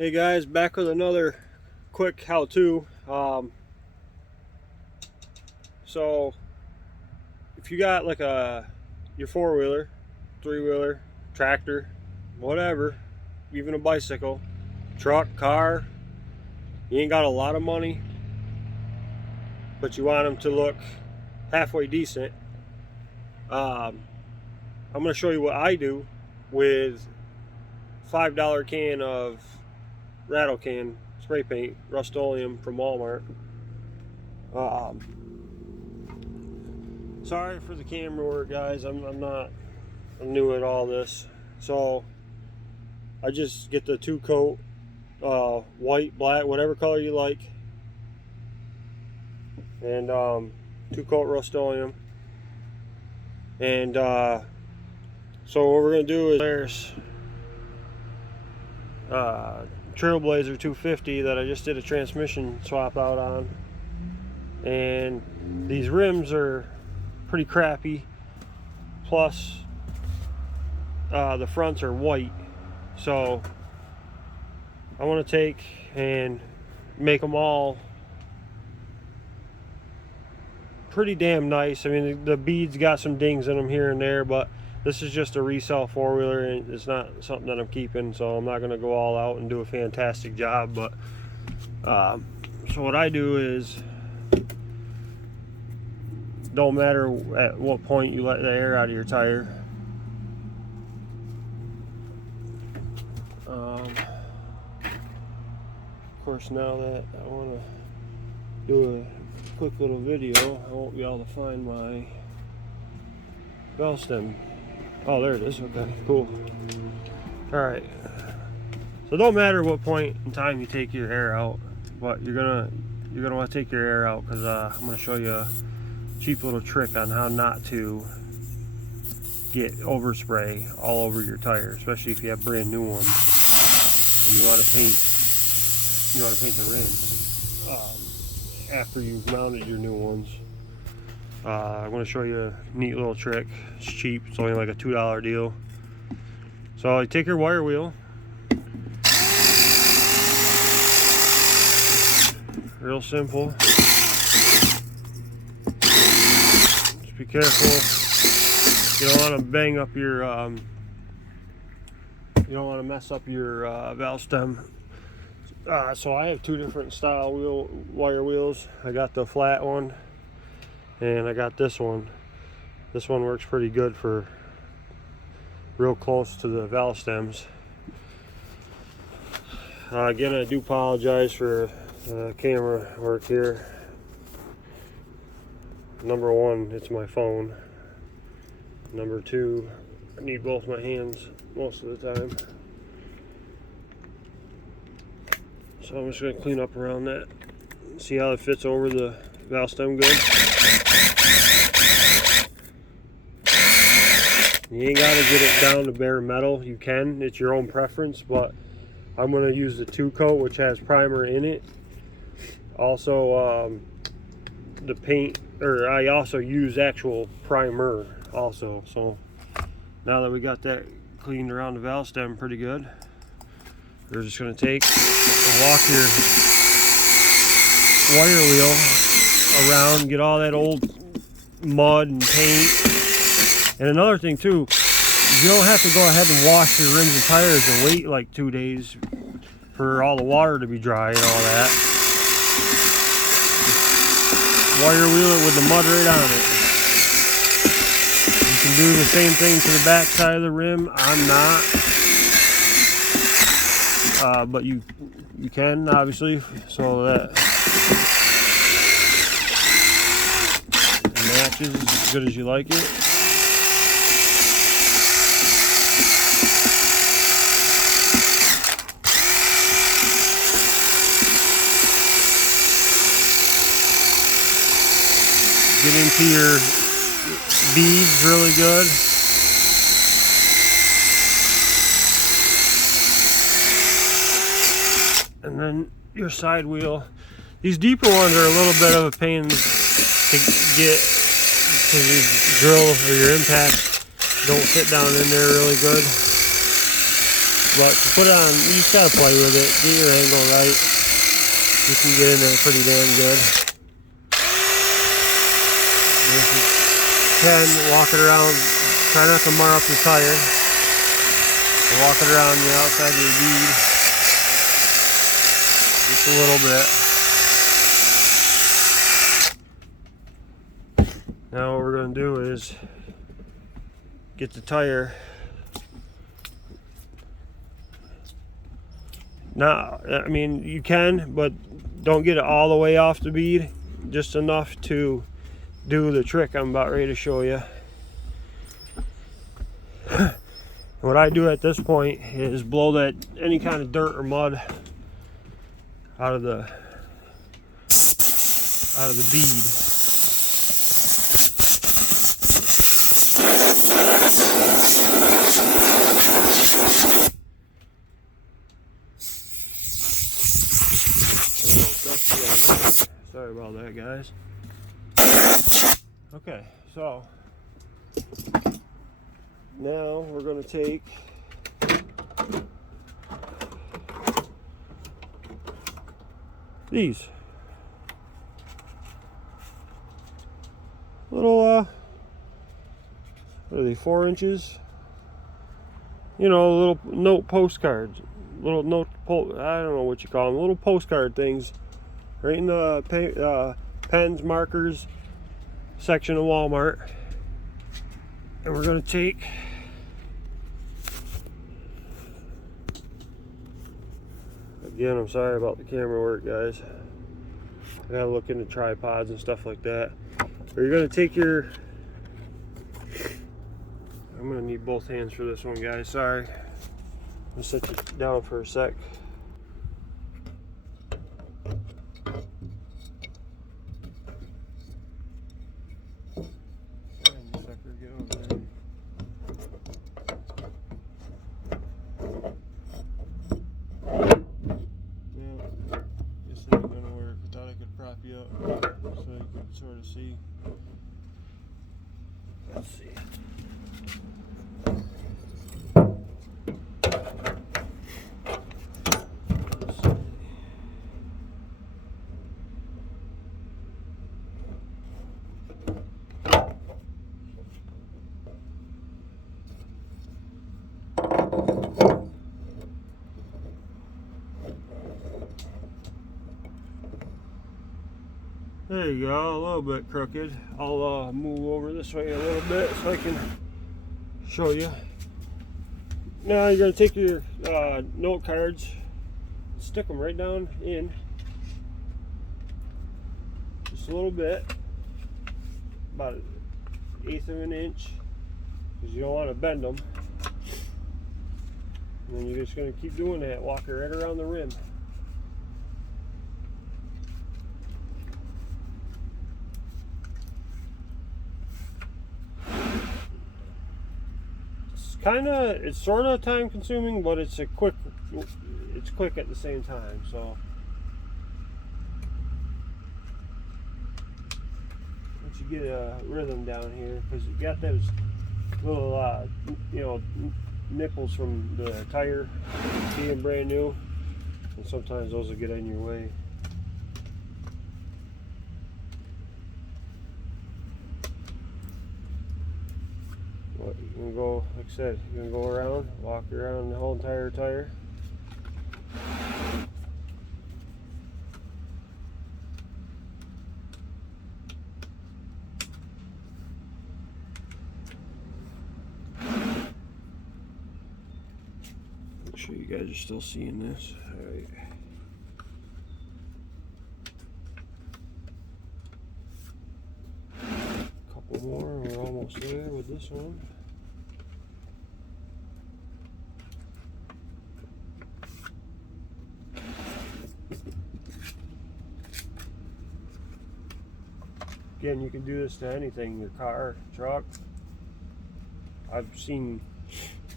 Hey guys, back with another quick how-to. So if you got like your four-wheeler, three-wheeler, tractor, whatever, even a bicycle, truck, car, you ain't got a lot of money, but you want them to look halfway decent. I'm going to show you what I do with $5 can of rattle can spray paint, Rust-Oleum from Walmart. Sorry for the camera work, guys. I'm new at all this. So I just get the 2-coat, white, black, whatever color you like, and 2-coat Rust-Oleum. And so what we're gonna do is there's Trailblazer 250 that I just did a transmission swap out on, and these rims are pretty crappy, plus the fronts are white. So I want to take and make them all pretty damn nice. I mean, the beads got some dings in them here and there, but this is just a resale four-wheeler and it's not something that I'm keeping, so I'm not going to go all out and do a fantastic job. But so what I do is, don't matter at what point you let the air out of your tire. Of course, now that I want to do a quick little video, I won't be able to find my valve stem. Oh, there it is. Okay, cool. Alright, so don't matter what point in time you take your air out, but you're gonna want to take your air out, because I'm going to show you a cheap little trick on how not to get overspray all over your tire, especially if you have brand new ones and you want to paint the rims after you've mounted your new ones. I'm going to show you a neat little trick. It's cheap. It's only like a $2 deal. So you take your wire wheel, real simple. Just be careful. You don't want to bang up your you don't want to mess up your valve stem. So I have two different style wire wheels. I got the flat one and I got this one. This one works pretty good for real close to the valve stems. Again, I do apologize for camera work here. Number one, it's my phone. Number two, I need both my hands most of the time. So I'm just going to clean up around that. See how it fits over the valve stem good? You ain't got to get it down to bare metal. You can, it's your own preference, but I'm going to use the 2-coat, which has primer in it. Also, the paint, or I also use actual primer also. So now that we got that cleaned around the valve stem pretty good, we're just going to take and walk your wire wheel around, get all that old mud and paint. And another thing too, you don't have to go ahead and wash your rims and tires and wait like 2 days for all the water to be dry and all that. Just wire wheel it with the mud right on it. You can do the same thing to the back side of the rim. I'm not. But you can, obviously, so that it matches as good as you like it. Get into your beads really good. And then your side wheel. These deeper ones are a little bit of a pain to get, because your drill or your impact don't fit down in there really good. But to put it on, you just gotta play with it, get your angle right. You can get in there pretty damn good. And if you can, walk it around, try not to mar up the tire. Walk it around the outside of your bead just a little bit. Now what we're going to do is get the tire. Now, I mean, you can, but don't get it all the way off the bead, just enough to do the trick I'm about ready to show you. What I do at this point is blow that any kind of dirt or mud out of the bead. Sorry about that, guys. Okay, so now we're going to take these little what are they, 4 inches, you know, little note postcards, little note I don't know what you call them, little postcard things, right in the pens, markers section of Walmart. And we're going to take again, I'm sorry about the camera work, guys. I gotta look into tripods and stuff like that. But you're gonna take your, I'm gonna need both hands for this one, guys. Sorry. I'm gonna set you down for a sec. Sort of see. Let's see. There you go, a little bit crooked. I'll move over this way a little bit so I can show you. Now you're going to take your note cards, stick them right down in, just a little bit, about 1/8 of an inch, because you don't want to bend them. And then you're just going to keep doing that, walk it right around the rim. It's sort of time consuming, but it's quick at the same time. So once you get a rhythm down here, because you got those little you know, nipples from the tire being brand new, and sometimes those will get in your way. You're gonna go, like I said, you're gonna go around, walk around the whole entire tire. Make sure you guys are still seeing this. All right. Couple more, we're almost there with this one. Again, you can do this to anything, your car, truck. I've seen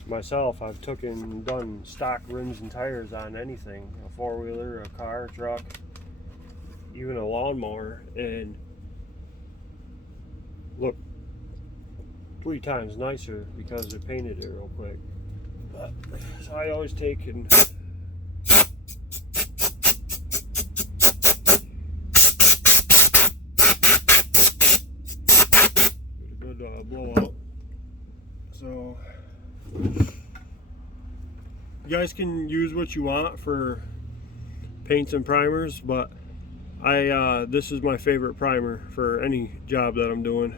myself, I've done stock rims and tires on anything, a four-wheeler, a car, truck, even a lawnmower, and look 3 times nicer because they painted it real quick. So I always take and get a good blowout. So you guys can use what you want for paints and primers, but this is my favorite primer for any job that I'm doing.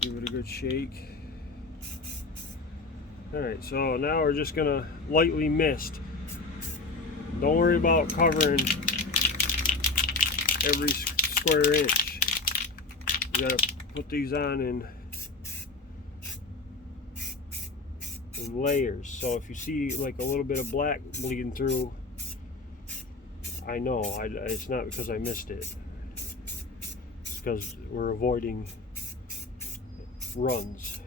Give it a good shake. Alright, so now we're just gonna lightly mist. Don't worry about covering every square inch. You gotta put these on in layers. So if you see like a little bit of black bleeding through, I know it's not because I missed it. It's because we're avoiding runs.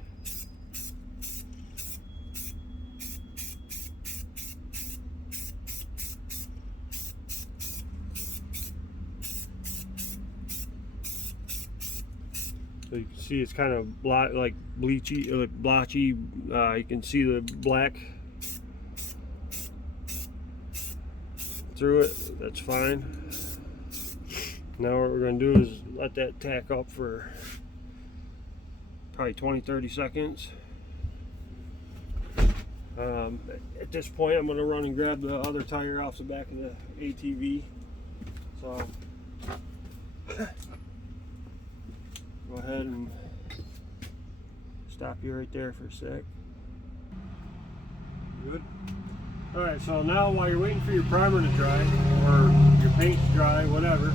So you can see it's kind of like bleachy, like blotchy. You can see the black through it. That's fine. Now what we're going to do is let that tack up for probably 20-30 seconds. At this point I'm going to run and grab the other tire off the back of the ATV. So go ahead and stop you right there for a sec. Good. Alright, so now while you're waiting for your primer to dry, or your paint to dry, whatever,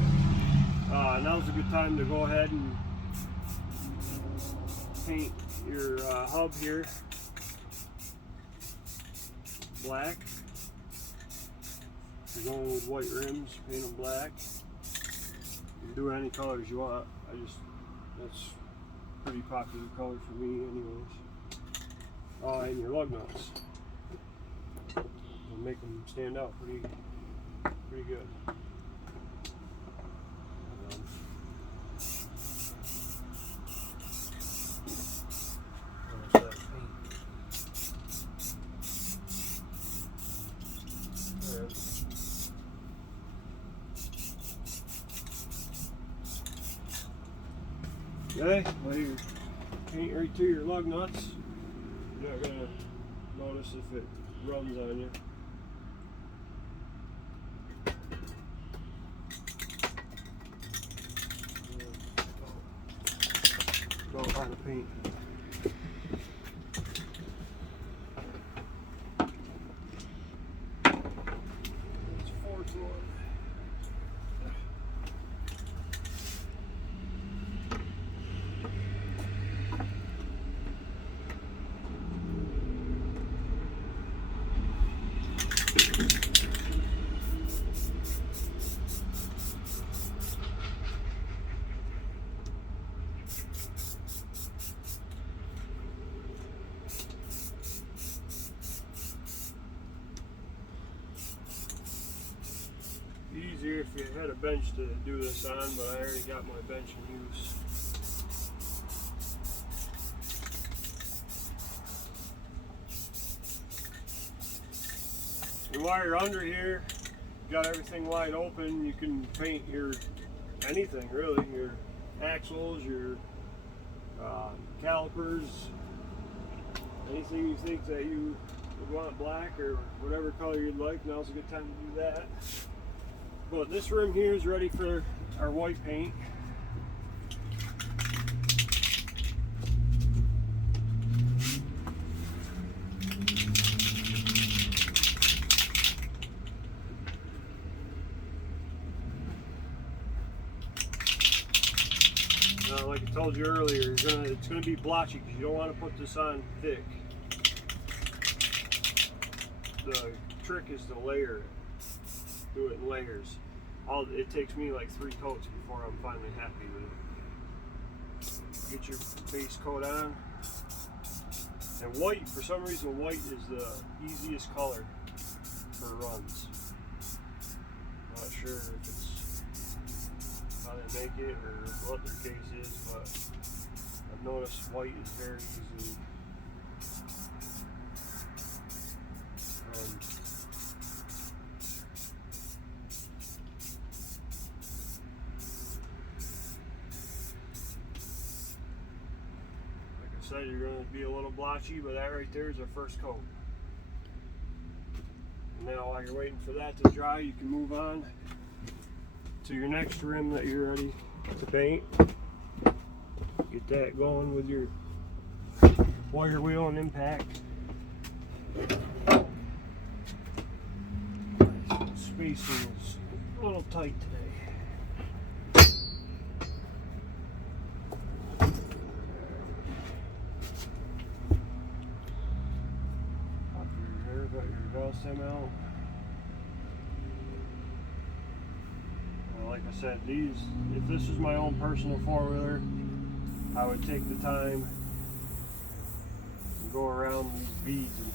now's a good time to go ahead and paint your hub here black. If you're going with white rims, paint them black. You can do any colors you want. That's a pretty popular color for me anyways. And your lug nuts. It'll make them stand out pretty good. Okay, well you paint right through your lug nuts. You're not gonna notice if it runs on you. Don't try to paint. It's fourth one. Easier if you had a bench to do this on, but I already got my bench in use. And while you're under here, you got everything wide open, you can paint your anything really, your axles, your calipers, anything you think that you would want black or whatever color you'd like. Now's a good time to do that. But this rim here is ready for our white paint. Now, like I told you earlier, it's gonna be blotchy because you don't want to put this on thick. The trick is to layer it. Do it in layers. It takes me like 3 coats before I'm finally happy with it. Get your base coat on. And white, for some reason, white is the easiest color for runs. I'm not sure if it's how they make it or what their case is, but I've noticed white is very easy. Said you're going to be a little blotchy, but that right there is our first coat. And now while you're waiting for that to dry, you can move on to your next rim that you're ready to paint. Get that going with your wire wheel and impact. Spacing is a little tight today. Got your valve stem out. Like I said, these, if this was my own personal four-wheeler, I would take the time and go around these beads and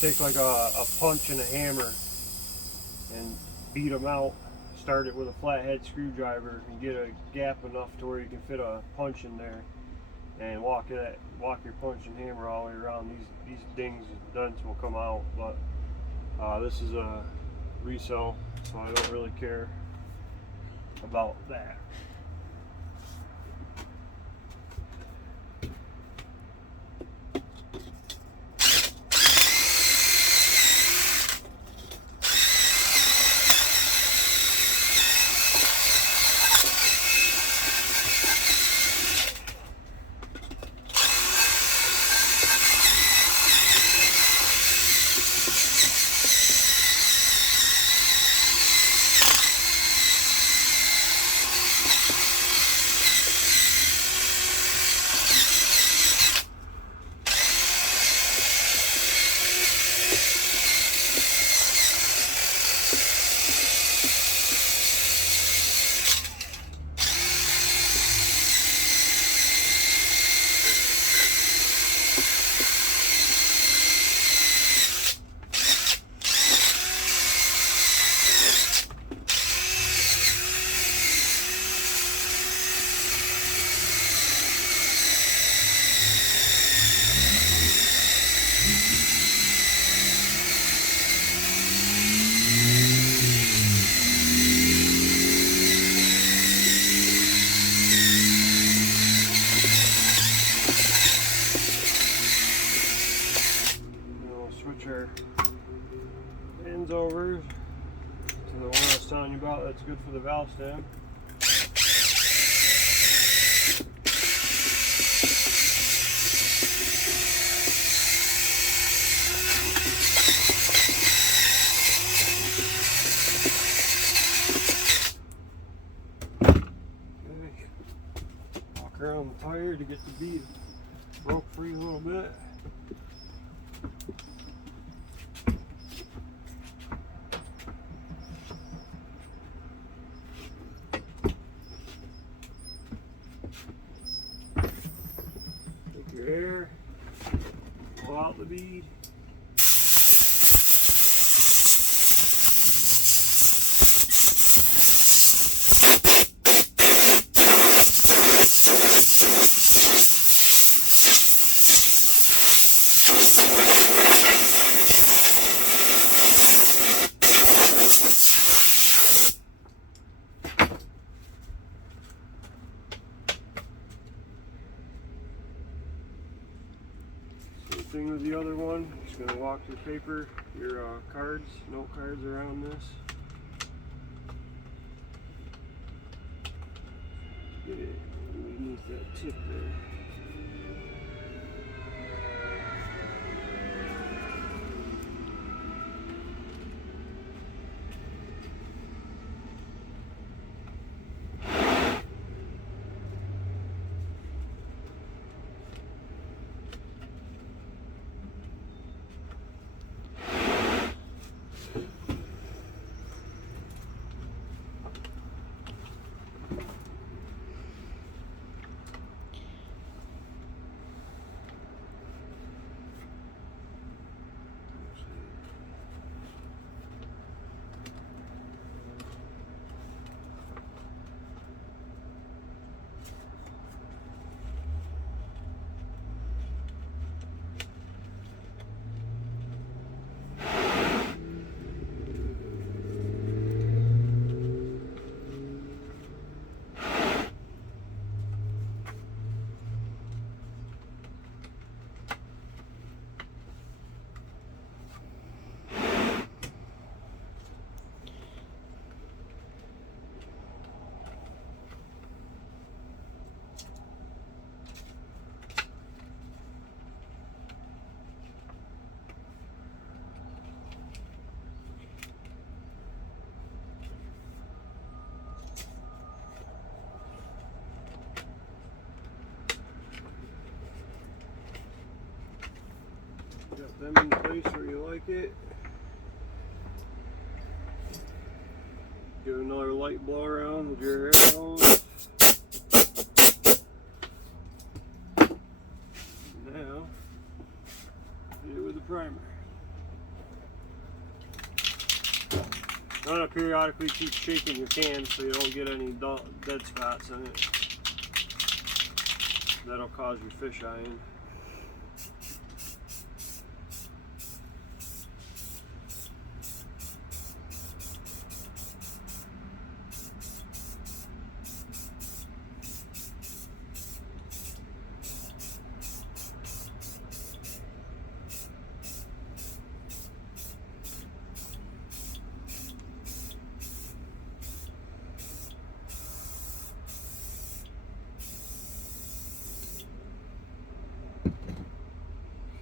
take like a punch and a hammer and beat them out. Start it with a flathead screwdriver and get a gap enough to where you can fit a punch in there. And walk your punch and hammer all the way around. These dings and dents will come out, but this is a resell, so I don't really care about that. Our ends over to the one I was telling you about that's good for the valve stem. Okay. Walk around the tire to get the bead broke free a little bit. Your air, pull out the bead. Thing with the other one, just going to walk your paper, your cards, note cards around this. Get it underneath that tip there. them in place where you like it. Give another light blow around with your air hose. Now, hit it with the primer. You want to periodically keep shaking your can so you don't get any dead spots in it. That'll cause your fish eyeing.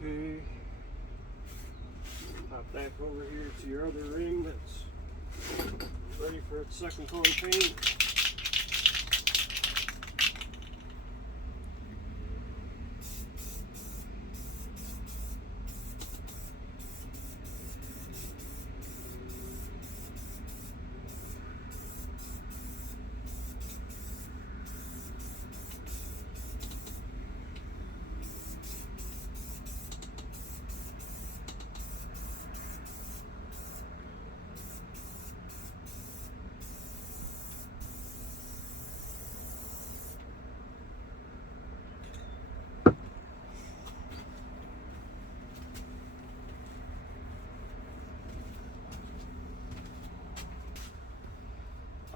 Okay, pop back over here to your other ring that's ready for its second coat of paint.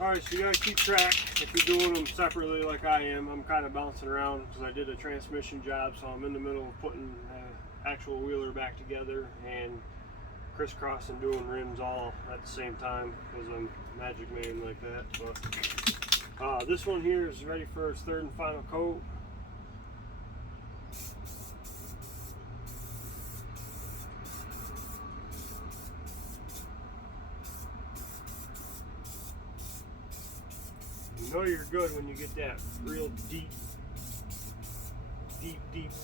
Alright, so you gotta keep track if you're doing them separately like I am. I'm kind of bouncing around because I did a transmission job, so I'm in the middle of putting the actual wheeler back together and crisscrossing doing rims all at the same time because I'm a magic man like that. But this one here is ready for its third and final coat. You know you're good when you get that real deep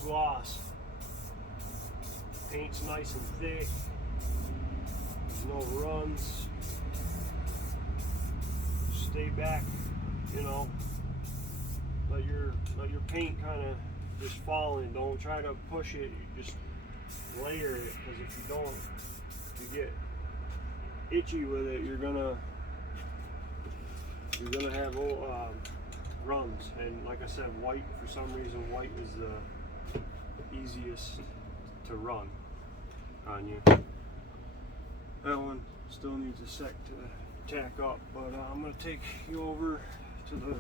gloss. Paint's nice and thick. There's no runs. Stay back, you know. Let your paint kind of just fall in. Don't try to push it. You just layer it, because if you don't, you get itchy with it. You're gonna have runs, and like I said, white, for some reason white is the easiest to run on you. That one still needs a sec to tack up, but I'm going to take you over to the,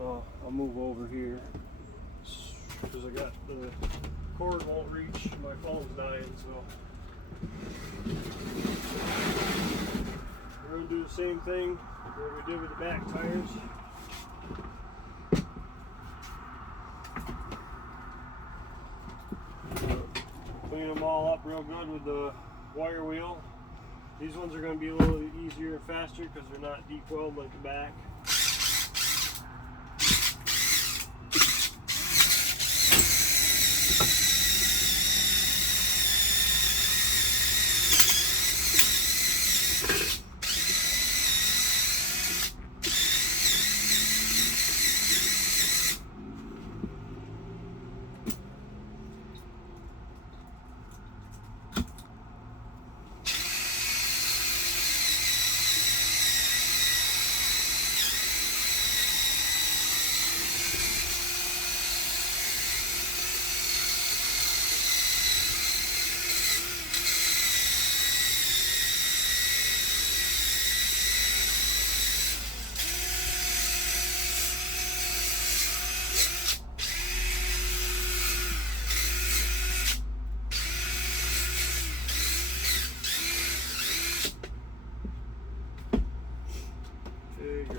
I'll move over here because I got the cord won't reach, my phone's dying, so we're going to do the same thing where we did with the back tires. Clean them all up real good with the wire wheel. These ones are going to be a little easier and faster because they're not deep weld like the back.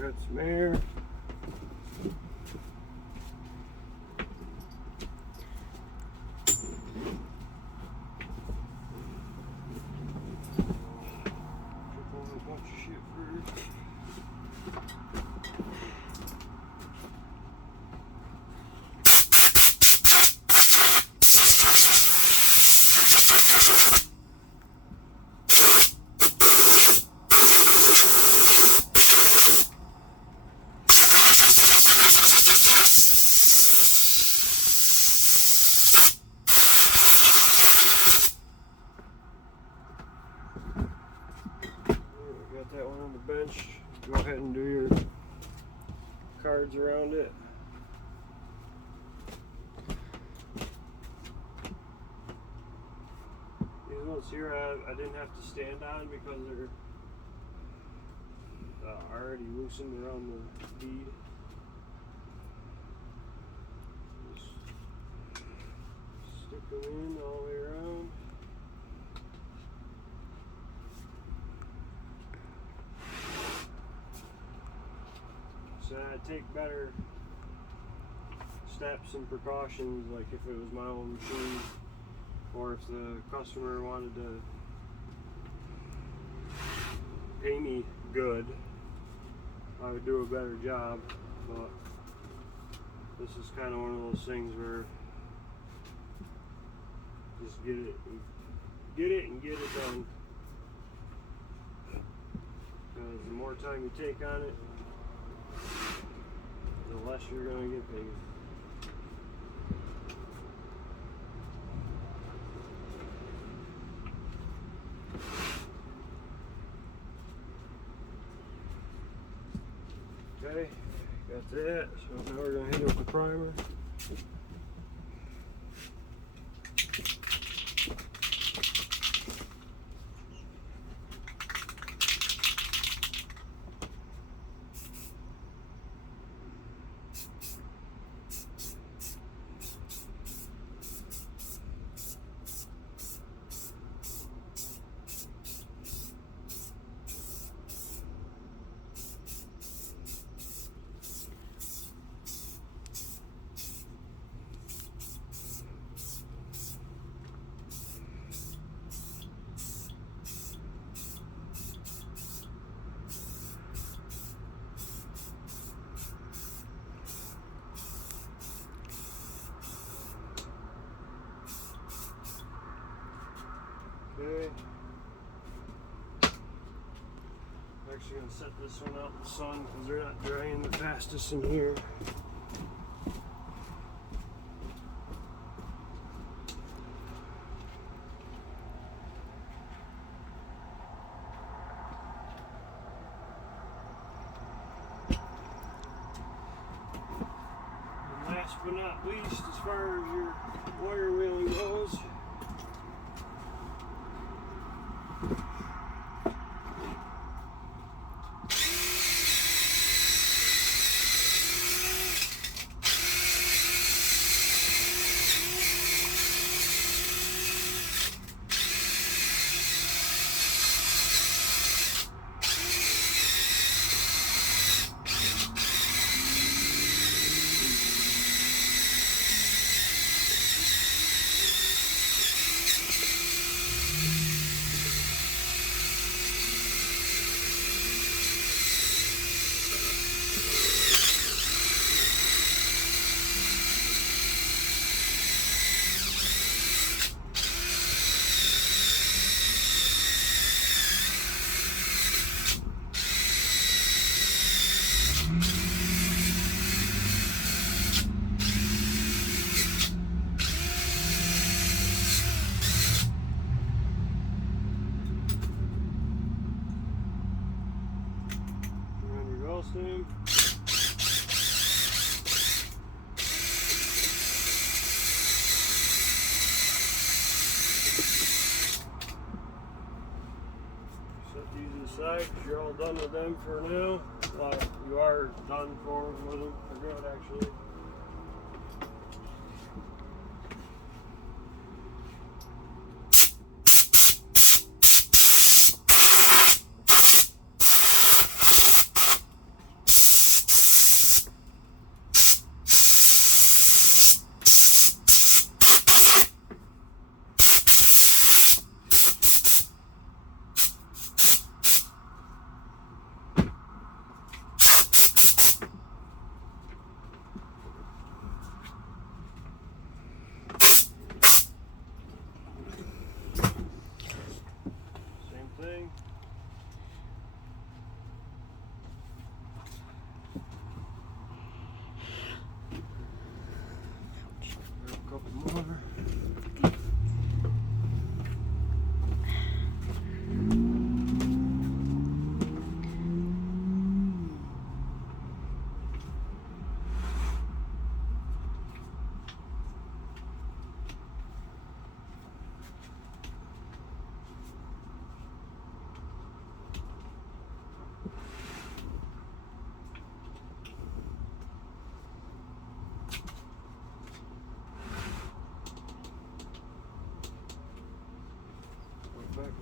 Got some air. Trip over a bunch of shit first. go ahead and do your cards around it. These ones here I didn't have to stand on because they're already loosened around the bead. Just stick them in all the way around. So I take better steps and precautions, like if it was my own machine, or if the customer wanted to pay me good, I would do a better job. But this is kind of one of those things where just get it and get it done. Because the more time you take on it, the less you're going to get paid. Okay, got that. So now we're going to hit it with the primer. Okay. I'm actually going to set this one out in the sun because they're not drying the fastest in here. And last but not least, as far as your wire wheeling goes, stem. Set these aside because you're all done with them for now. You are done with them for good, actually.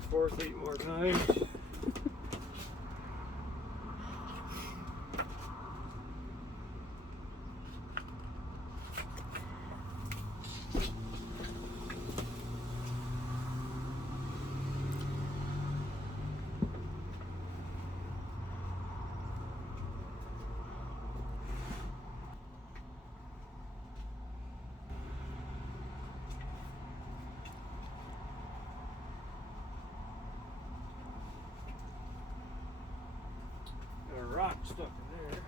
forth 8 more times. Got a rock stuck in there.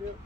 Yep.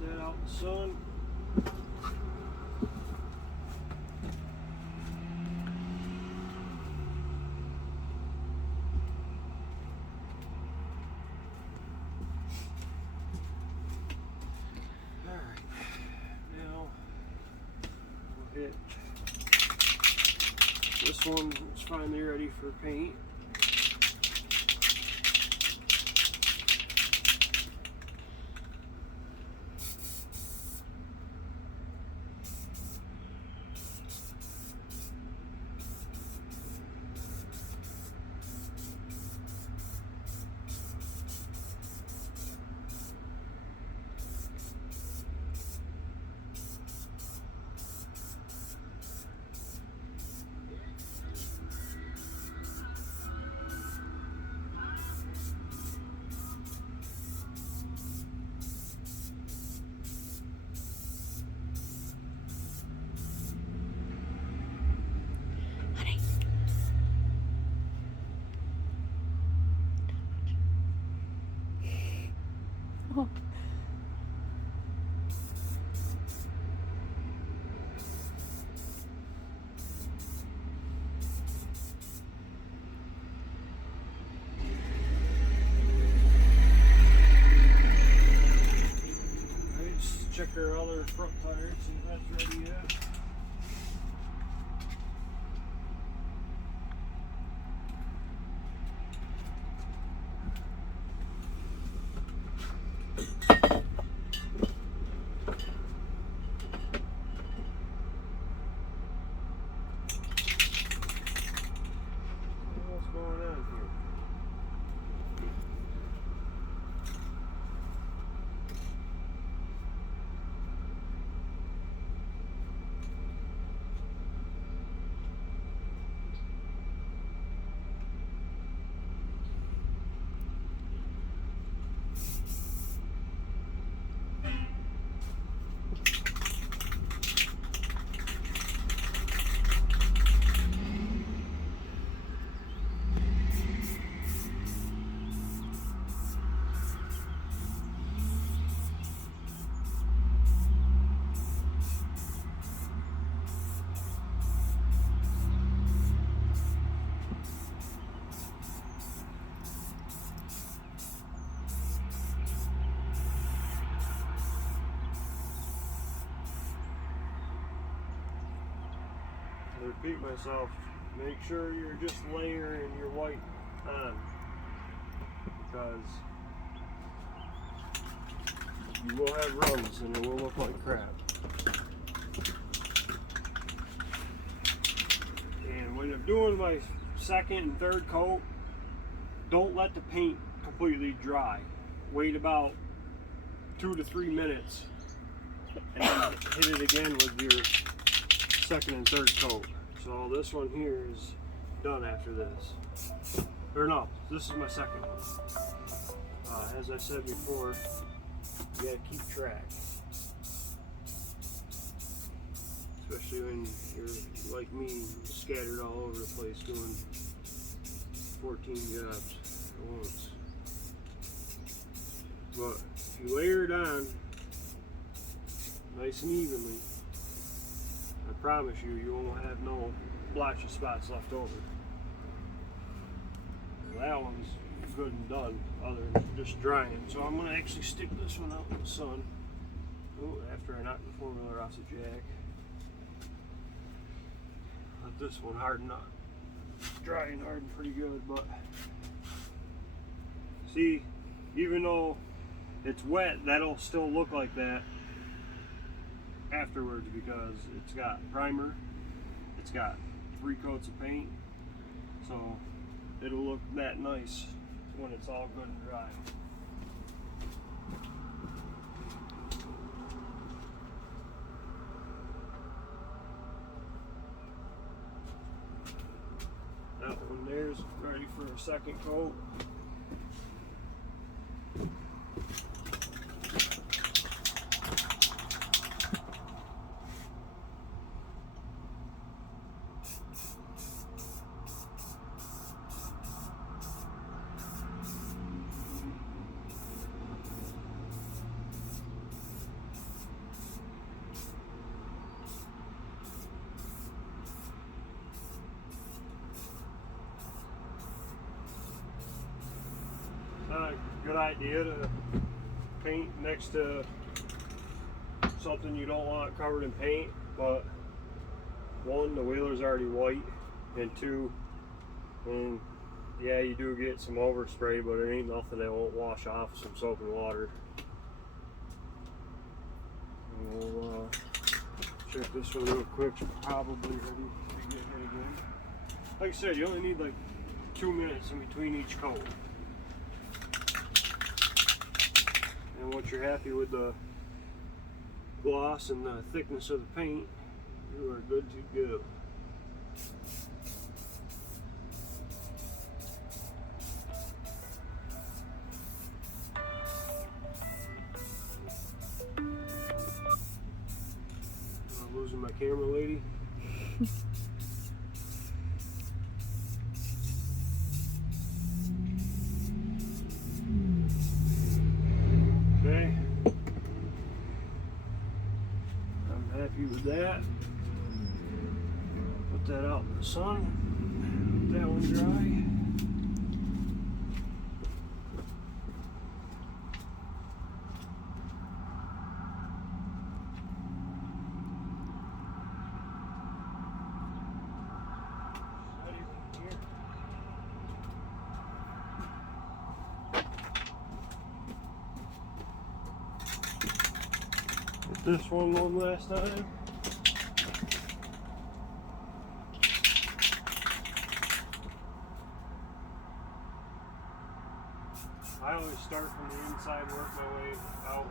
That out in the sun. Alright, now we'll hit this one. It's finally ready for paint. I repeat myself, make sure you're just layering your white on, because you will have runs and it will look like crap. And when I'm doing my second and third coat, don't let the paint completely dry. Wait about 2 to 3 minutes and then hit it again with your second and third coat. So this one here is done after this. Or no, this is my second one. As I said before, you gotta keep track. Especially when you're like me, scattered all over the place doing 14 jobs at once. But if you layer it on nice and evenly, I promise you, you won't have no blotchy spots left over. Well, that one's good and done, other than just drying. So I'm gonna actually stick this one out in the sun. Oh, after I knock the 4-wheeler off the jack. Let this one harden up. Dry and harden pretty good, but see, even though it's wet, that'll still look like that afterwards, because it's got primer, it's got 3 coats of paint, so it'll look that nice when it's all good and dry. That one there's ready for a second coat. Good idea to paint next to something you don't want covered in paint, but 1, the wheeler's already white, and 2, yeah, you do get some overspray, but it ain't nothing that won't wash off some soap and water. We'll check this one real quick. Probably ready to get hit again. Like I said, you only need like 2 minutes in between each coat. And once you're happy with the gloss and the thickness of the paint, you are good to go. I'm losing my camera lady. Okay, I'm happy with that. Put that out in the sun. Let that one dry. This one last time. I always start from the inside and work my way out.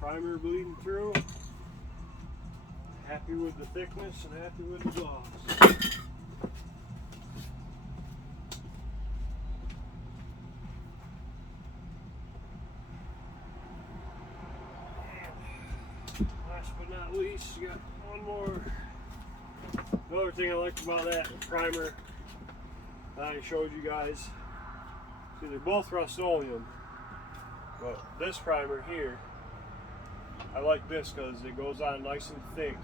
Primer bleeding through. Happy with the thickness and happy with the gloss. Last but not least, you got one more. Another thing I liked about that primer that I showed you guys. See, they're both Rust-Oleum, but this primer here I like this because it goes on nice and thick,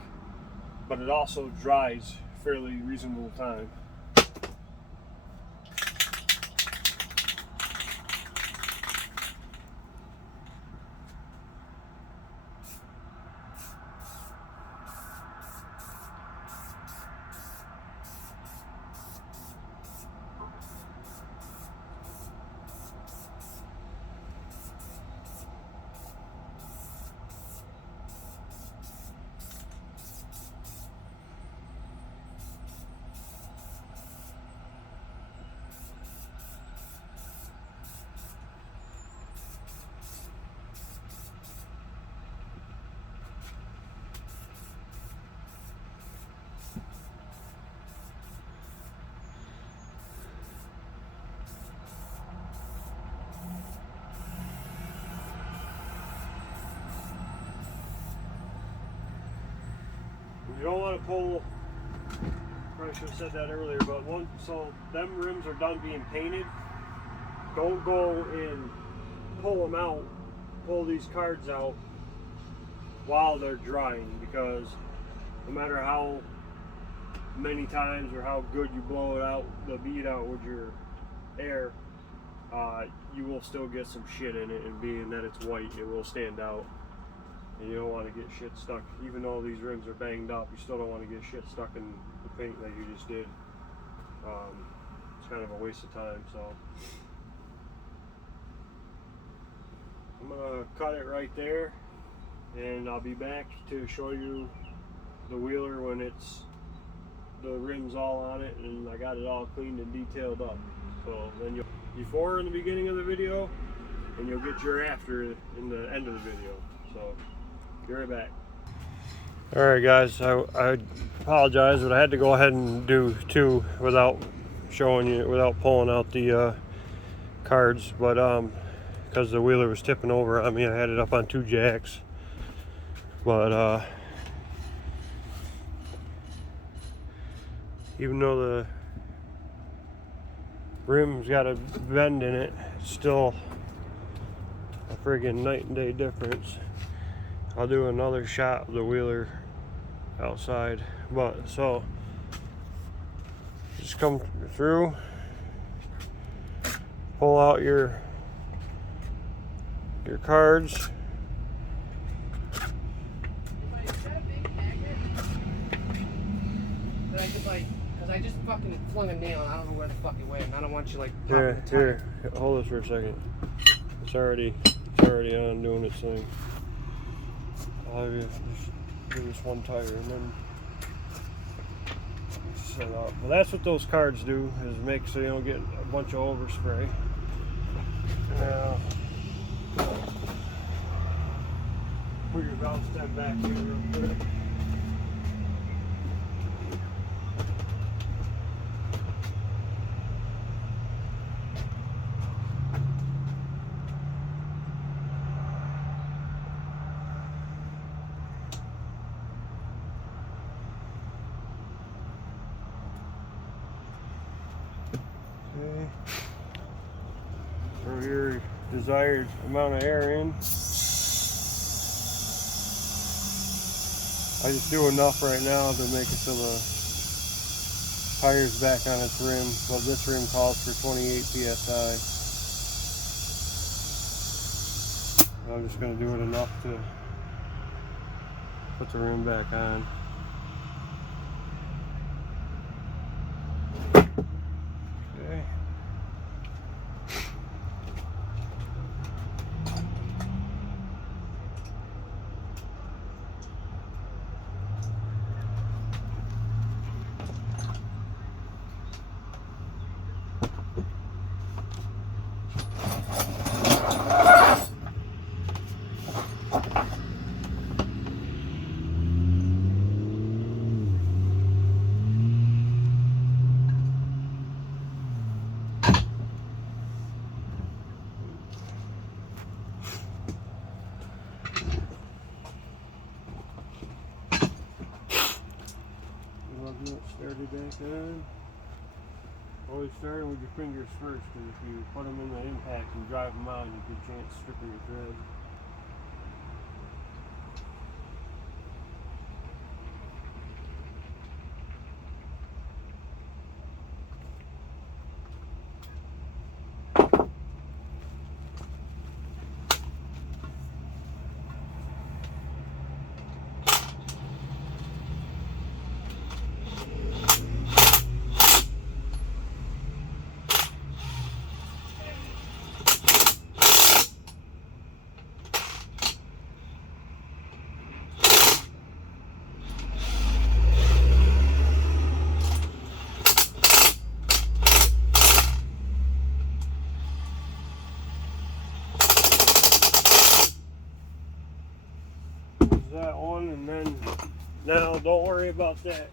but it also dries fairly reasonable time. You don't want to pull, probably should have said that earlier, but so them rims are done being painted. Don't go and pull them out, pull these cards out while they're drying, because no matter how many times or how good you blow it out, the bead out with your air, you will still get some shit in it, and being that it's white, it will stand out. And you don't want to get shit stuck. Even though these rims are banged up, you still don't want to get shit stuck in the paint that you just did. It's kind of a waste of time. So I'm gonna cut it right there, and I'll be back to show you the wheeler when it's the rims all on it and I got it all cleaned and detailed up. So then you'll before in the beginning of the video, and you'll get your after in the end of the video. So be right back. Alright guys, I apologize, but I had to go ahead and do two without showing you, without pulling out the cards, but because the wheeler was tipping over on me, I had it up on 2 jacks. But even though the rim's got a bend in it, it's still a friggin' night and day difference. I'll do another shot of the wheeler outside, but so just come through, pull out your cards. Is that a big magnet? That I could like, cause I just fucking flung a nail and I don't know where the fuck it went, and I don't want you like popping the tire. Here, hold this for a second. It's already on doing its thing. I'll have you just do this one tire and then set up. Well, that's what those cards do, is make so you don't get a bunch of overspray. Now, put your valve stem back here real quick. Okay. Throw your desired amount of air in. I just do enough right now to make it so the tire's back on its rim. Well, this rim calls for 28 psi. I'm just going to do it enough to put the rim back on. Okay. Started back on. Always starting with your fingers first, because if you put them in the impact and drive them out, you get a chance stripping your thread. and then now don't worry about that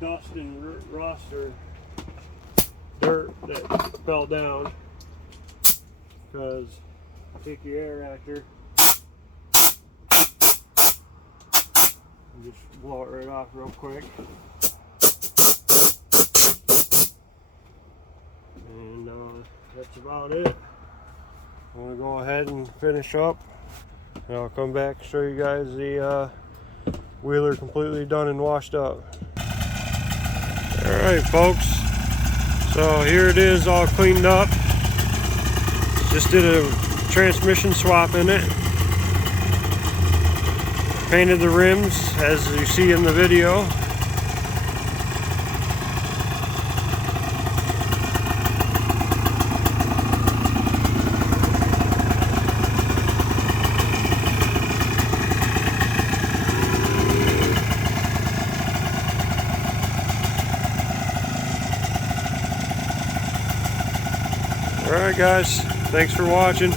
dust and rust or dirt that fell down, because take your air actor and just blow it right off real quick. And that's about it. I'm going to go ahead and finish up, and I'll come back and show you guys the wheeler completely done and washed up. Alright folks, so here it is all cleaned up. Just did a transmission swap in it. Painted the rims as you see in the video. Alright guys, thanks for watching.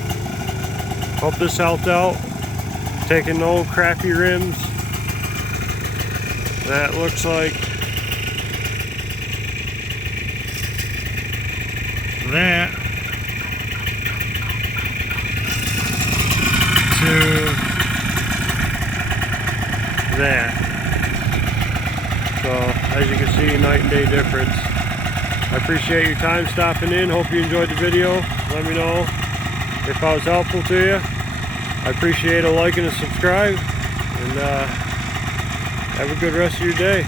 Hope this helped out. Taking old crappy rims. That looks like that to that. So as you can see, night and day difference. I appreciate your time stopping in. Hope you enjoyed the video. Let me know if I was helpful to you. I appreciate a like and a subscribe. And have a good rest of your day.